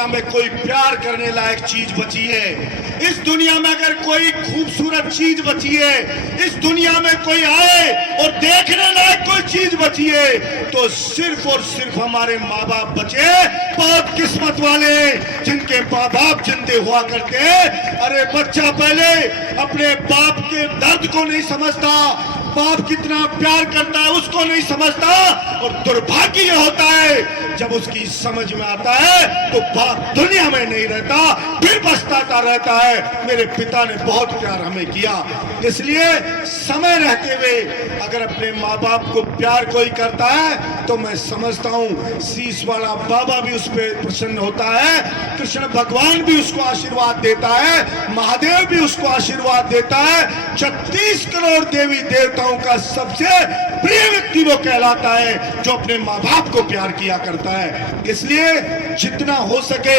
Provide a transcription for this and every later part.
दुनिया में कोई प्यार करने लायक चीज बची है, इस दुनिया में अगर कोई खूबसूरत चीज बची है, इस दुनिया में कोई आए और देखने लायक कोई चीज बची है, तो सिर्फ और सिर्फ हमारे माँ बाप बचे। बहुत किस्मत वाले जिनके माँ बाप जिंदे हुआ करते हैं। अरे बच्चा पहले अपने बाप के दर्द को नहीं समझता, बाप कितना प्यार करता है उसको नहीं समझता, और दुर्भाग्य यह होता है जब उसकी समझ में आता है तो बाप दुनिया में नहीं रहता, फिर पछताता रहता है। मेरे पिता ने बहुत प्यार हमें किया, इसलिए समय रहते हुए अगर अपने माँ बाप को प्यार कोई करता है तो मैं समझता हूँ शीश वाला बाबा भी उस पर प्रसन्न होता है, कृष्ण भगवान भी उसको आशीर्वाद देता है, महादेव भी उसको आशीर्वाद देता है। 36 करोड़ देवी देवताओं का सबसे प्रिय व्यक्ति वो कहलाता है जो अपने माँ बाप को प्यार किया करता है। इसलिए जितना हो सके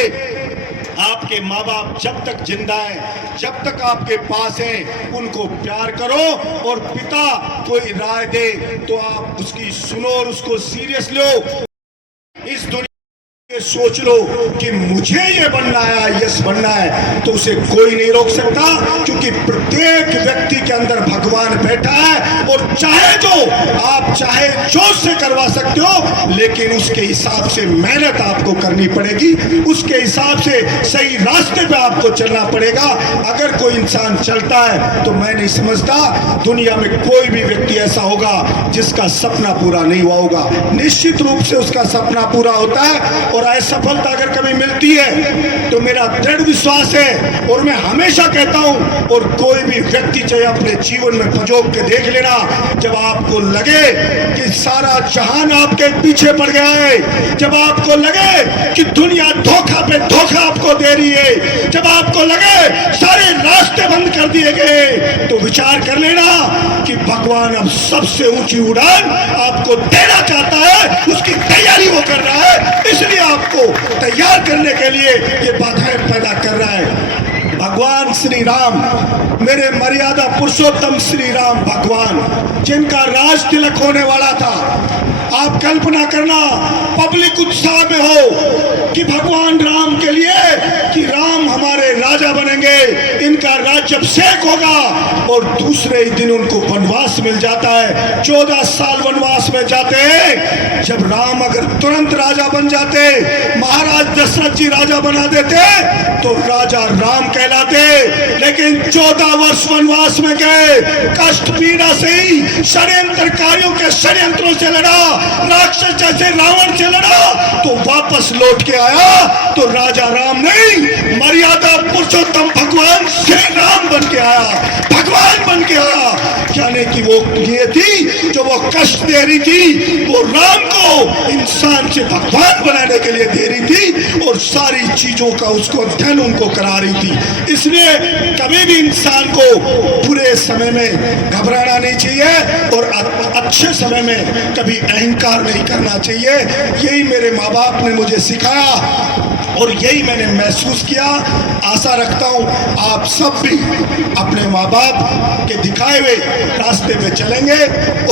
आपके माँ बाप जब तक जिंदा है, जब तक आपके पास हैं, उनको प्यार करो, और पिता कोई राय दे तो आप उसकी सुनो और उसको सीरियस लो। इस दुनिया सोच लो कि मुझे ये बनना है, आईएएस बनना है, तो उसे कोई नहीं रोक सकता, क्योंकि प्रत्येक व्यक्ति के अंदर भगवान बैठा है। और चाहे तो आप चाहे जो से करवा सकते हो, लेकिन उसके हिसाब से मेहनत आपको करनी पड़ेगी, उसके हिसाब से सही रास्ते पे आपको चलना पड़ेगा। अगर कोई इंसान चलता है तो मैं नहीं समझता दुनिया में कोई भी व्यक्ति ऐसा होगा जिसका सपना पूरा नहीं हुआ होगा। निश्चित रूप से उसका सपना पूरा होता है, और असफलता अगर कभी मिलती है तो मेरा दृढ़ विश्वास है, और मैं हमेशा कहता हूं, और कोई भी व्यक्ति चाहे अपने जीवन में पजोक के देख लेना, जब आपको लगे कि सारा जहान आपके पीछे पड़ गया है, जब आपको लगे कि दुनिया धोखा पे धोखा आपको दे रही है, जब आपको लगे सारे रास्ते बंद कर दिए गए, तो विचार कर लेना कि भगवान अब सबसे ऊंची उड़ान आपको देना चाहता है, उसकी तैयारी वो कर रहा है, इसलिए आपको तैयार करने के लिए ये बाधाएं पैदा कर रहा है। भगवान श्री राम, मेरे मर्यादा पुरुषोत्तम श्री राम भगवान, जिनका राज तिलक होने वाला था, आप कल्पना करना पब्लिक उत्साह में हो कि भगवान राम के लिए कि राम हमारे राजा बनेंगे, इनका राज्य अभिषेक होगा, और दूसरे ही दिन उनको वनवास मिल जाता है। 14 साल वनवास में जाते हैं। जब राम अगर तुरंत राजा बन जाते, महाराज दशरथ जी राजा बना देते, तो राजा राम कहलाते, लेकिन 14 वर्ष वनवास में गए, कष्ट पीड़ा से ही षड्यंत्रकारियों के षड्यंत्रों से लड़ा, राक्षस जैसे रावण से लड़ा, तो वापस लौट के आया तो राजा राम नहीं, मर्यादा पुरुषोत्तम भगवान श्री राम बन के आया, भगवान बन के आया। यानी कि वो ये थी जो वो कष्ट दे रही थी, वो राम को इंसान से भगवान बनाने के लिए दे रही थी, और सारी चीजों का उसको अध्ययन उनको करा रही थी। इसलिए कभी भी इंसान को बुरे समय में घबराना नहीं चाहिए, और अच्छे समय में कभी अहंकार नहीं करना चाहिए। यही मेरे माँ बाप ने मुझे सिखाया, और यही मैंने महसूस किया। आशा रखता हूं आप सब भी अपने माँ बाप के दिखाए हुए रास्ते पे चलेंगे,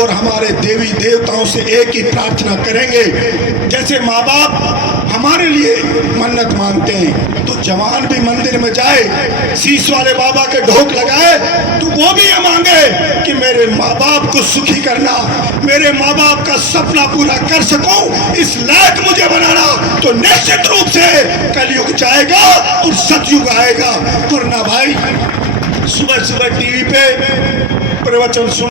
और हमारे देवी देवताओं से एक ही प्रार्थना करेंगे। जैसे माँ बाप हमारे लिए मन्नत मांगते हैं, तो जवान भी मंदिर में जाए, शीश वाले बाबा के ढोक लगाए, तो वो भी ये मांगे कि मेरे माँ बाप को सुखी करना, मेरे माँ बाप का सपना पूरा कर सकूं, इस लायक मुझे बनाना। तो निश्चित रूप से कलयुग जाएगा और सतयुग आएगा। वरना भाई सुबह सुबह टीवी पे प्रवचन सुन